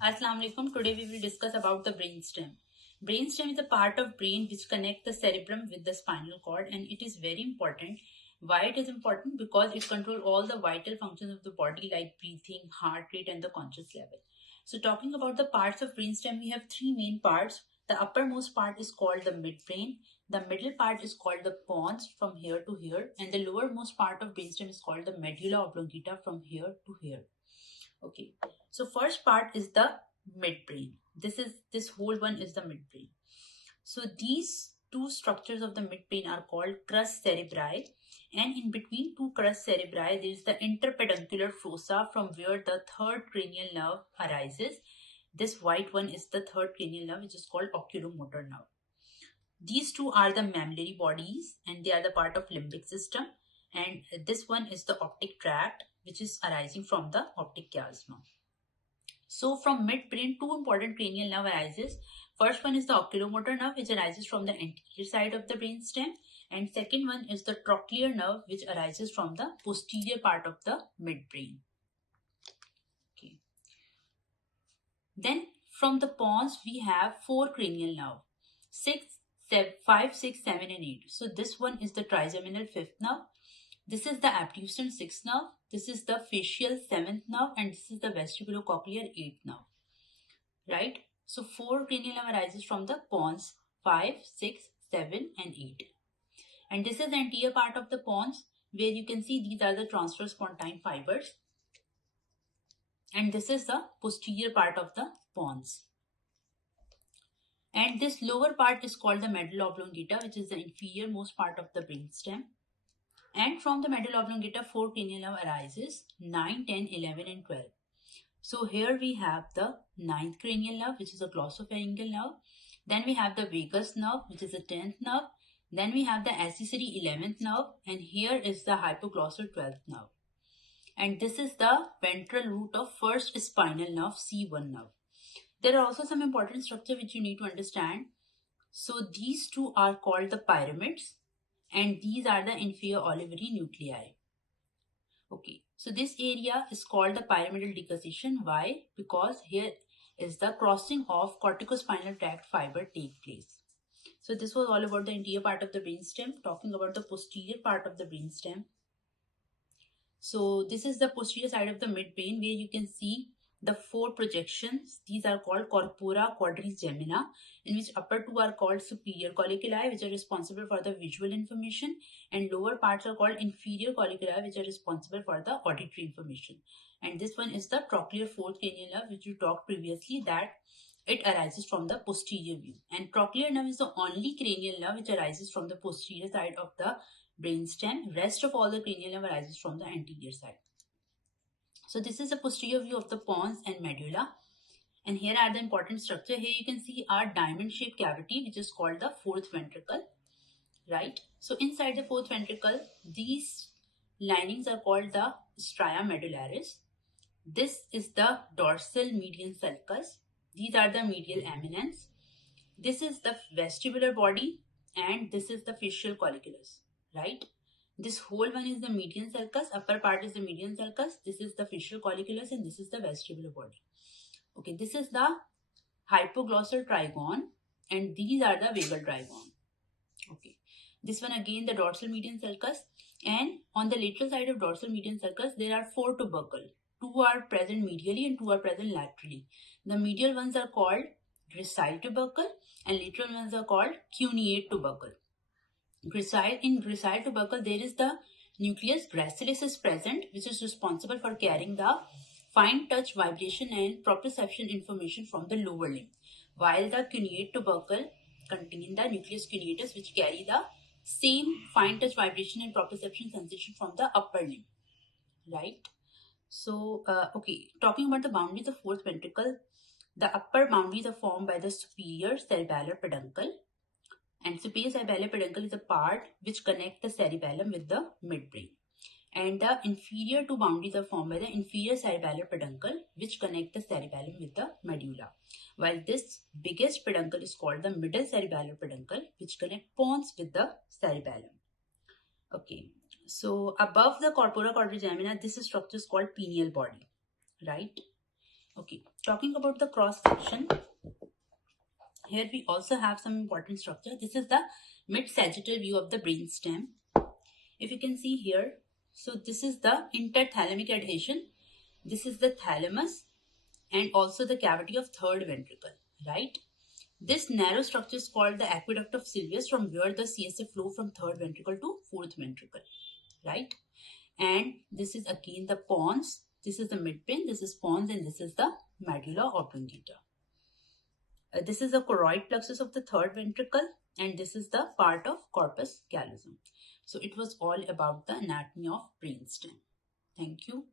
Assalamu alaikum. Today we will discuss about the brainstem. Brainstem is a part of brain which connects the cerebrum with the spinal cord, and it is very important. Why it is important? Because it controls all the vital functions of the body like breathing, heart rate and the conscious level. So talking about the parts of brainstem, we have three main parts. The uppermost part is called the midbrain. The middle part is called the pons from here to here, and the lowermost part of brainstem is called the medulla oblongata from here to here. Okay, so first part is the midbrain. This whole one is the midbrain. So these two structures of the midbrain are called crus cerebri, and in between two crus cerebri there is the interpeduncular fossa from where the third cranial nerve arises. This white one is the third cranial nerve, which is called oculomotor nerve. These two are the mammillary bodies and they are the part of limbic system, and this one is the optic tract, which is arising from the optic chiasma. So from midbrain, two important cranial nerve arises. First one is the oculomotor nerve, which arises from the anterior side of the brainstem, and second one is the trochlear nerve, which arises from the posterior part of the midbrain. Okay. Then from the pons, we have four cranial nerve: 5, 6, 7, and 8. So this one is the trigeminal fifth nerve. This is the abducens sixth nerve. This is the facial seventh nerve, and this is the vestibulocochlear eighth nerve. Right? So four cranial nerve arises from the pons: 5, 6, 7, and 8. And this is the anterior part of the pons, where you can see these are the transverse pontine fibers. And this is the posterior part of the pons. And this lower part is called the medulla oblongata, which is the inferior most part of the brainstem. And from the medulla oblongata, four cranial nerve arises: 9, 10, 11, and 12. So here we have the ninth cranial nerve, which is a glossopharyngeal nerve. Then we have the vagus nerve, which is the 10th nerve. Then we have the accessory 11th nerve, and here is the hypoglossal 12th nerve. And this is the ventral root of first spinal nerve, C1 nerve. There are also some important structure which you need to understand. So these two are called the pyramids, and these are the inferior olivary nuclei. Okay, so this area is called the pyramidal decussation. Why? Because here is the crossing of corticospinal tract fiber take place. So this was all about the anterior part of the brainstem. Talking about the posterior part of the brainstem. So this is the posterior side of the midbrain, where you can see the four projections. These are called corpora quadris gemina, in which upper two are called superior colliculi, which are responsible for the visual information, and lower parts are called inferior colliculi, which are responsible for the auditory information. And this one is the trochlear fourth cranial nerve, which we talked previously, that it arises from the posterior view. And trochlear nerve is the only cranial nerve which arises from the posterior side of the brainstem. Rest of all the cranial nerve arises from the anterior side. So this is a posterior view of the pons and medulla. And here are the important structure. Here you can see our diamond shaped cavity, which is called the fourth ventricle. Right? So inside the fourth ventricle, these linings are called the stria medullaris. This is the dorsal median sulcus. These are the medial eminence. This is the vestibular body, and this is the facial colliculus. Right? This whole one is the median sulcus, upper part is the median sulcus, this is the facial colliculus, and this is the vestibular body. Okay, this is the hypoglossal trigone, and these are the vagal trigone. Okay, this one again the dorsal median sulcus, and on the lateral side of dorsal median sulcus there are four tubercle. Two are present medially and two are present laterally. The medial ones are called gracile tubercle, and lateral ones are called cuneate tubercle. In gracile tubercle, there is the nucleus gracilis is present, which is responsible for carrying the fine touch, vibration and proprioception information from the lower limb, while the cuneate tubercle contain the nucleus cuneatus, which carry the same fine touch, vibration and proprioception sensation from the upper limb. Right? So, okay, talking about the boundaries of fourth ventricle, the upper boundaries are formed by the superior cerebellar peduncle. And superior cerebellar peduncle is a part which connects the cerebellum with the midbrain. And the inferior two boundaries are formed by the inferior cerebellar peduncle, which connect the cerebellum with the medulla. While this biggest peduncle is called the middle cerebellar peduncle, which connect pons with the cerebellum. Okay, so above the corpora quadrigemina, this structure is called pineal body, right? Okay, talking about the cross section, here we also have some important structure. This is the mid-sagittal view of the brainstem. If you can see here, so this is the interthalamic adhesion. This is the thalamus and also the cavity of third ventricle, right? This narrow structure is called the aqueduct of Sylvius, from where the CSF flow from third ventricle to fourth ventricle, right? And this is again the pons. This is the midbrain, this is pons, and this is the medulla oblongata. This is the choroid plexus of the third ventricle, and this is the part of corpus callosum. So it was all about the anatomy of brainstem. Thank you.